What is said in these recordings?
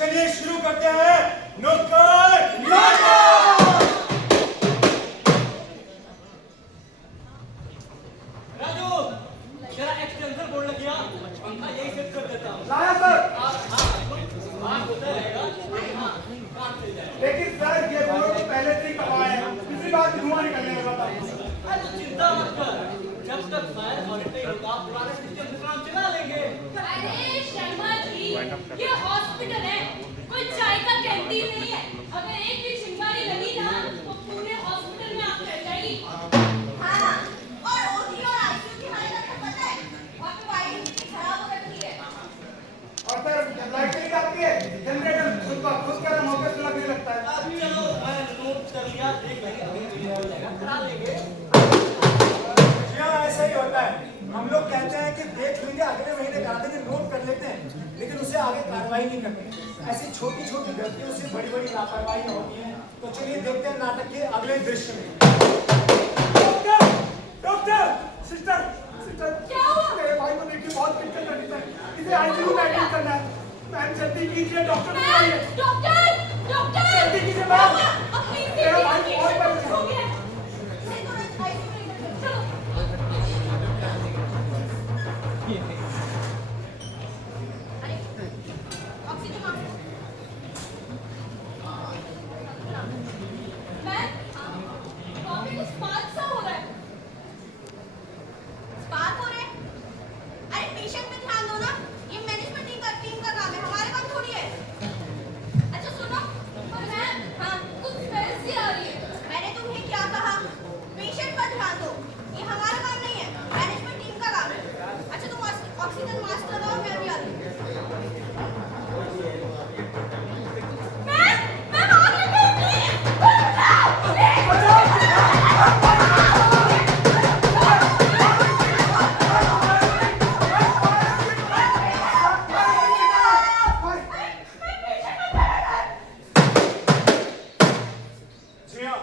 चलिए शुरू करते हैं। नुक्कड़ नाटक। राजू, जरा एक्सटेंशन बोर्ड लग गया, पंखा यही सेट कर देता हूँ। लाया सर। हाँ, होता रहेगा, हाँ, काम चल जाएगा। लेकिन सर ये बोर्ड तो पहले से ही कमाया है, किसी बात धुआं निकलने लगा था। अरे तो चिंता मत कर, जब तक फायर ऑडिट नहीं होगा, पुराने सिस्टम से काम चला लेंगे। अरे शर्मा जी, ये हॉस्पिटल है, कोई चाय का कैंटीन नहीं है। अगर एक भी चिंगारी लगी ना, तो पूरे हॉस्पिटल में आग लग जाएगी। हाँ, और ओटी और आईसीयू की हालत तो पता है, वहाँ पे वायरिंग कितनी खराब हो रखी है। और सर लाइट नहीं आती है, जनरेटर खुद का मौके से लगने लगता है। अभी चलो, मैं नोट कर लिया, देख लेंगे, अभी क्लियर हो जाएगा, करा लेंगे। यहाँ ऐसा ही होता है। हम लोग कहते हैं कि देख लेंगे, अगले महीने करा देंगे, नोट कर लेते हैं, लेकिन उसे आगे कार्रवाई नहीं करते। ऐसी छोटी छोटी गलतियों से बड़ी बड़ी लापरवाही होती है। तो चलिए देखते हैं नाटक के अगले दृश्य में। डॉक्टर, डॉक्टर, सिस्टर, सिस्टर, क्या हुआ? मेरे भाई को देखिए बहुत दिक्कत हो रही है, इसे आईसीयू में एडमिट करना है। मैम जल्दी कीजिए, डॉक्टर को बुलाइए। डॉक्टर, डॉक्टर, जल्दी कीजिए मैम, अपनी मेरा भाई बहुत परेशान हो गया। नहीं तो आईसीयू में एडमिट कर। चलो। अरे, ऑक्सीजन मांगो। मैम, वहाँ पे कुछ स्पार्क सा हो रहा है। स्पार्क हो रहे हैं? अरे पेशेंट पे ध्यान दो ना, ये मैनेजमेंट टीम का काम है, हमारा काम थोड़ी है। अच्छा सुनो, पर मैम, हाँ, कुछ स्मेल सी आ रही है। मैंने तुम्हें क्या कहा? पेशेंट पर ध्यान दो, ये हमारा काम नहीं है, मैनेजमेंट टीम का काम है। अच्छा तुम ऑक्सीजन मास्क लगाओ, मैं भी आती हूँ। मैम आग लग गई, प्लीज जी हाँ,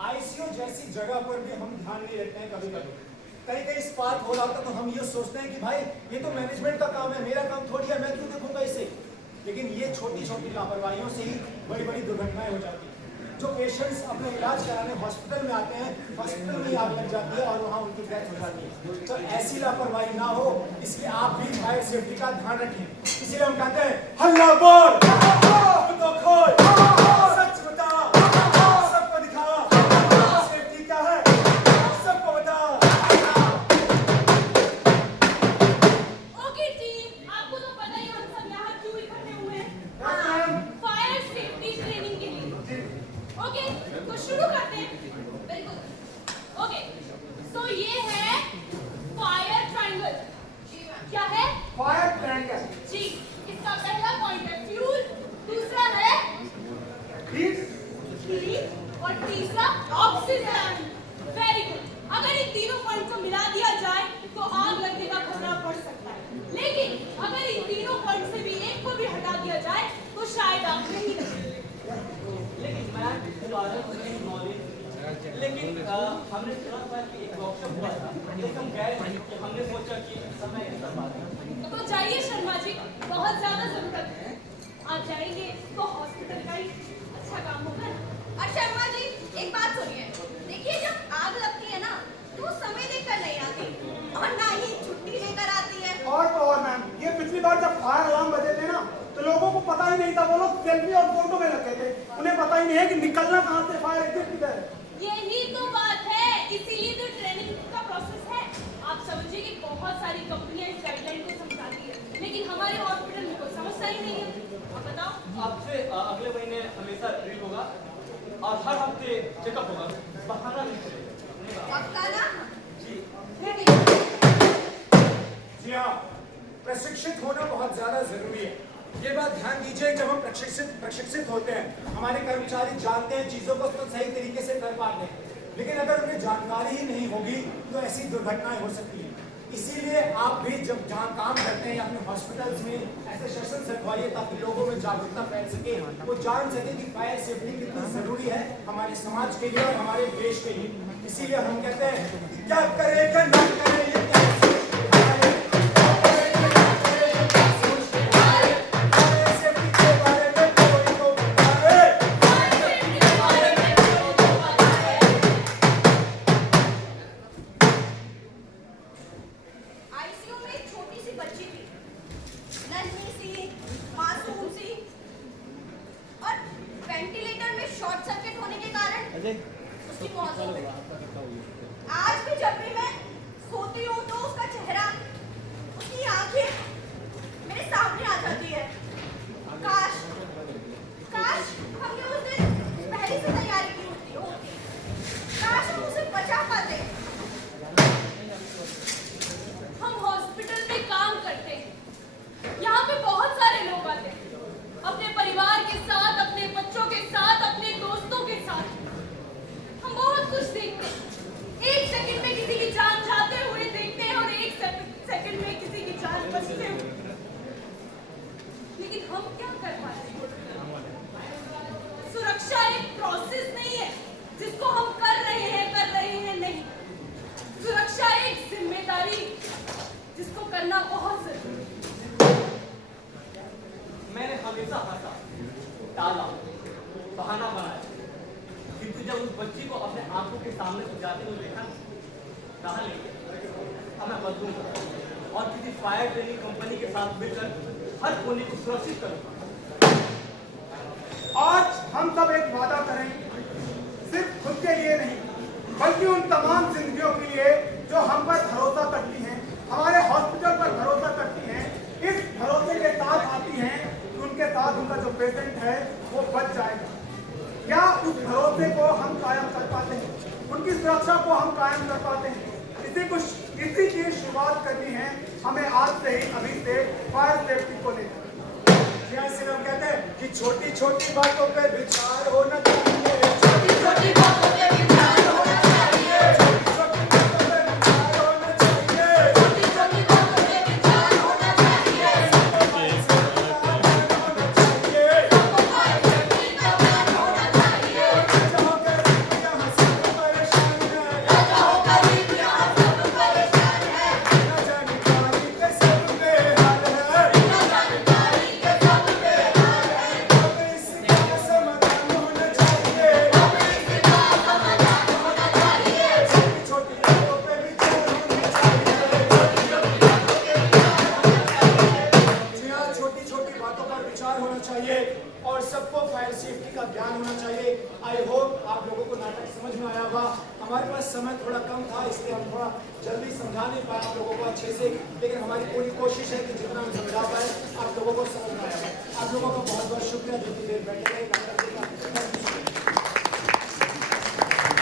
आईसीयू जैसी जगह पर भी हम ध्यान नहीं रखते हैं। कभी कभी कहीं कहीं स्पार्क हो रहा था तो हम ये सोचते हैं कि भाई ये तो मैनेजमेंट का काम है, मेरा काम थोड़ी है, मैं क्यों देखूंगा इसे। लेकिन ये छोटी छोटी लापरवाहियों से ही बड़ी बड़ी दुर्घटनाएं हो जाती हैं। जो पेशेंट्स अपने इलाज कराने हॉस्पिटल में आते हैं, हॉस्पिटल में ही आग लग जाती है और वहाँ उनकी डेथ हो जाती है। तो ऐसी लापरवाही ना हो, इसलिए आप भी फायर सेफ्टी का ध्यान रखें। इसीलिए हम कहते हैं हल्ला बोल, तो खोल, सच बता, सबको दिखा, सेफ्टी क्या है सबको बता। ओके टीम, आपको तो पता ही है हम सब यहाँ क्यों इकट्ठे हुए हैं। Yes, ma'am. Fire safety training के लिए। ओके, तो शुरू करते हैं। बिल्कुल। ओके, तो ये है फायर ट्रायंगल। क्या है? फायर टैंकर, जी, इसका पहला पॉइंट है फ्यूल, दूसरा है हीट, हीट और तीसरा ऑक्सीजन। Very good. अगर इन तीनों पॉइंट को मिला दिया जाए तो आग लगने का खतरा बढ़ सकता है। लेकिन अगर इन तीनों पॉइंट से भी एक को भी हटा दिया जाए तो शायद आग नहीं लगेगी। लेकिन मैं दोबारा उसकी नॉलेज, लेकिन हमने सुना था कि एक वर्कशॉप हुआ था, लेकिन हम गए नहीं, कि हमने सोचा कि समय ऐसा बात है। तो जाइए शर्मा जी, बहुत ज्यादा जरूरत है। आप जाएंगे तो हॉस्पिटल का ही अच्छा काम होगा ना। और शर्मा जी एक बात सुनिए, देखिए जब आग लगती है ना तो वो समय देखकर नहीं आती और ना ही छुट्टी लेकर आती है। और तो और मैम, ये पिछली बार जब फायर अलार्म बजे थे ना तो लोगों को पता ही नहीं था, वो लोग सेल्फी और फोटो में लगे थे, उन्हें पता ही नहीं है कि निकलना कहाँ से, फायर एग्जिट किधर है। यही तो बात है, इसीलिए तो ट्रेनिंग का प्रोसेस है। आप समझिए कि बहुत सारी कंपनियां इस गाइडलाइन को समझाती है, लेकिन हमारे हॉस्पिटल में कोई समझता ही नहीं है। आप बताओ। आपसे अगले महीने हमेशा ड्रिल होगा और हर हफ्ते चेकअप होगा, बहाना नहीं चलेगा। पक्का ना? जी, जी हाँ, प्रशिक्षित होना बहुत ज्यादा जरूरी है। ये बात ध्यान दीजिए, जब हम प्रशिक्षित होते हैं, हमारे कर्मचारी जानते हैं चीजों को तो सही तरीके से कर पाते हैं। लेकिन अगर उन्हें जानकारी ही नहीं होगी तो ऐसी दुर्घटनाएं हो सकती हैं। इसीलिए आप भी जब जहाँ काम करते हैं या अपने हॉस्पिटल्स में ऐसे सेशंस रखवाइए ताकि लोगों में जागरूकता फैल सके, वो जान सके कि फायर सेफ्टी कितनी जरूरी है हमारे समाज के लिए और हमारे देश के लिए। इसीलिए हम कहते हैं क्या करेगा ना करे ये फायर सेफ्टी के नन्ही सी, मासूम सी, और वेंटिलेटर में शॉर्ट सर्किट होने के कारण उसकी मौत हो गई। आज भी जब भी मैं सोती हूँ तो उसका चेहरा, उसकी आंखें मेरे सामने आ जाती है। काश हमने उस दिन पहले से तैयारी की होती। काश हम उसे बचा पाते। हम हॉस्पिटल में काम करते हैं। यहाँ पे बहुत सारे लोग आते हैं, अपने परिवार के साथ, अपने बच्चों के साथ, अपने दोस्तों के साथ। हम बहुत कुछ देखते हैं। एक सेकंड में किसी की जान जाते हुए देखते हैं और एक सेकंड में किसी की जान बचते हुए। लेकिन हम क्या कर पाते हैं? सुरक्षा एक प्रोसेस नहीं है जिसको हम कर रहे हैं नहीं। सुरक्षा एक जिम्मेदारी जिसको करना बहुत जरूरी है। मैंने हमेशा हंसा, टाला, बहाना बनाया, किंतु जब उस बच्ची को अपने आंखों के सामने से जाते हुए देखा, कहा नहीं अब मैं बदलूंगा और किसी फायर ट्रेनिंग कंपनी के साथ मिलकर हर कोने को सुरक्षित करूंगा। आज हम सब एक वादा करें, सिर्फ खुद के लिए नहीं बल्कि उन तमाम जिंदगियों के लिए जो हम पर भरोसा करती हैं, हमारे हॉस्पिटल पर भरोसा करती हैं, इस भरोसे के साथ आती हैं कि उनके साथ उनका जो पेशेंट है वो बच जाएगा। क्या उस भरोसे को हम कायम कर पाते हैं? उनकी सुरक्षा को हम कायम कर पाते हैं? इसी की शुरुआत करनी है हमें आज से ही, अभी से फायर सेफ्टी को लेकर। हम कहते हैं कि छोटी छोटी बातों पे विचार होना चाहिए, छोटी छोटी बातों पे विचार होना चाहिए, छोटी छोटी बातों पे विचार होना चाहिए, छोटी छोटी बातों पे विचार होना चाहिए, सबको फायर सेफ्टी का ज्ञान होना चाहिए, राजाओं गरीब यहाँ सब परेशान है, राजाओं गरीब यहाँ सब परेशान है, न जानकारी के सब बेहाल है, न जानकारी के सब बेहाल है। अब इसका समाधान होना चाहिए, अब इसका समाधान होना चाहिए, छोटी छोटी बातों पे विचार होना चाहिए, जी हाँ, छोटी छोटी बातों पर विचार होना चाहिए और सबको फायर सेफ्टी का ज्ञान होना चाहिए। आई होप आप लोगों को नाटक समझ में आया होगा। हमारे पास समय थोड़ा कम था, इसलिए हम थोड़ा जल्दी समझा नहीं पाए आप लोगों को अच्छे से, लेकिन हमारी पूरी कोशिश है कि जितना हम समझा पाए आप लोगों को समझ में आया। आप लोगों का बहुत बहुत शुक्रिया। जितनी देर बैठे रहे